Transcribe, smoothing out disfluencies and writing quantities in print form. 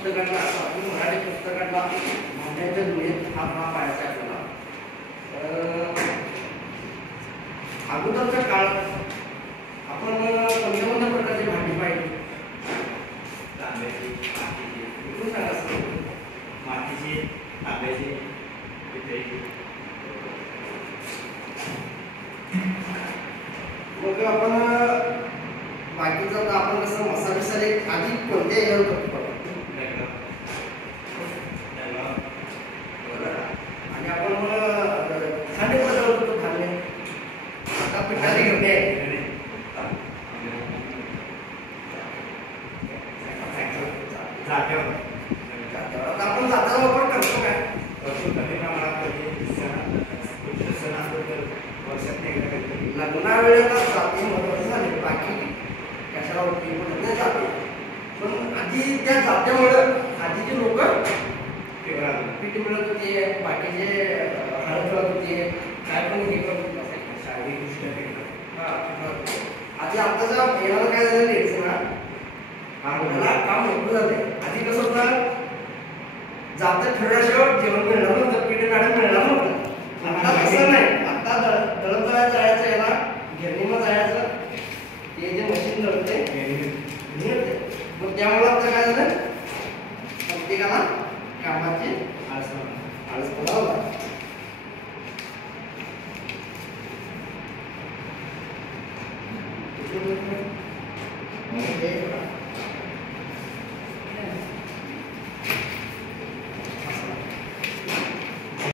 पुस्तकांना मराठी पुस्तकांना भांड्याच्या धुळीत हा पाहायचा आपल्याला. अगोदरच्या काळात आपण कोणत्या प्रकारची भांडी पाहिली? तांब्याची, मातीची, कुठून सांगा? मातीची, तांब्याची, पितळेची. मग आपण बाकीचं तर आपण कसं मसाले आधी कोणत्या यावर करतो? आणि आपण खांडे बदल होतो खाल्ले आता पिठाने घेऊन आता आपण जाताना वापर करतो काय? लग्ना वेळेला जाते महत्वाचं झाले, बाकी कशाला होती पण जाते. पण आधी त्या जात्यामुळं आधीचे लोक पीठ मिळत होते, बाकीचे हळद मिळत होते, काय पण हे करत होते शारीरिक दृष्ट्या. आधी आताच्या येणारा काय झालं यायचं ना, आपल्याला काम मोठं झालंय. आधी कसं होतं, जातं ठरल्याशिवाय जेवण मिळणार नव्हतं, पीठ मॅडम मिळणार नव्हतं. आता तसं नाही, आता दळण दळायला जायचं, याला गिरणीला जायचं, ते जे मशीन दळते मिळते. मग त्यामुळे आता काय झालं, प्रत्येकाला कामाची आळसपणा होता.